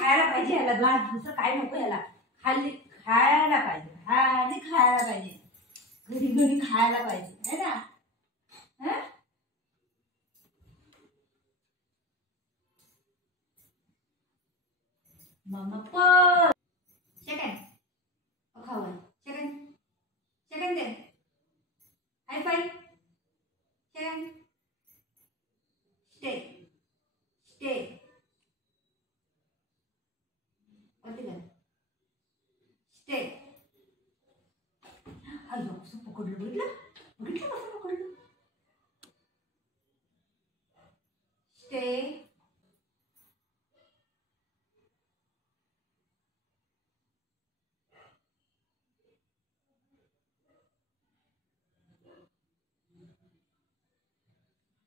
खायला पाहिजे ह्याला, भात दुसरं काय नको ह्याला, खाली खायला पाहिजे, खाली खायला पाहिजे, घरी घरी खायला पाहिजे है ना. मम्मा पण सेकंड खाऊ सेकंड सेकंड दे हाय फाय सेकंड स्टे स्टे वरती कर स्टे. अयो कसं पकडलं बघितलं बघितलं कसं पकडलं. स्टे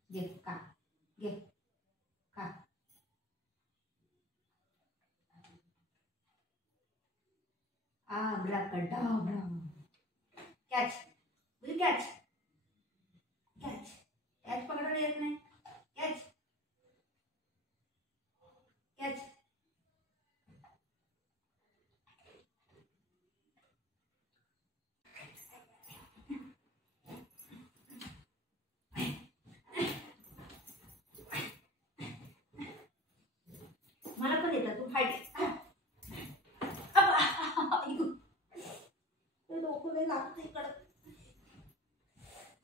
घे का घे का Abracadabra. Catch. Will catch. Catch. Catch पकड़ना येत नाही. Catch. Catch. मला पण येतं तू फाईट.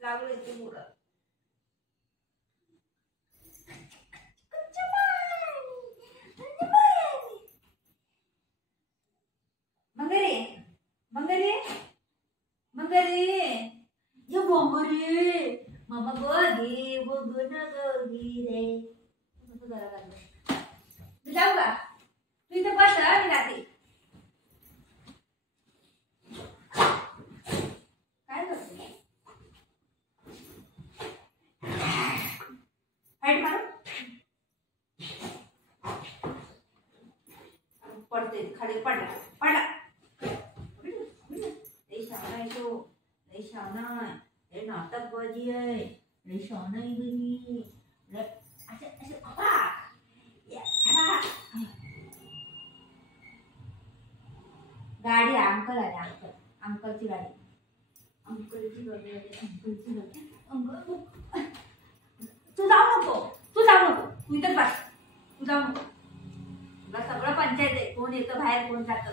लागलो इथे मुलं. मंगरे मंगरे मंगरे ये मंगरे मामा गोदी वो गुण गोदी रे. मी जाऊ का तू इथे बस मी राहते. काय करते फाईट मारू पडते खाली पडला पडला. लई शाना आहे तो लई शाना आहे. लई नाटकबाजी आहे लई शाना आहे घरी. असे असे गाडी अंकल आले अंकल अंकलची गाडी अंकलची गाडी अंकलची गाडी. तू जाऊ नको तू इथं बस तू जाऊ नको. तुला सगळं पंचायत आहे कोण येतं बाहेर कोण जातं.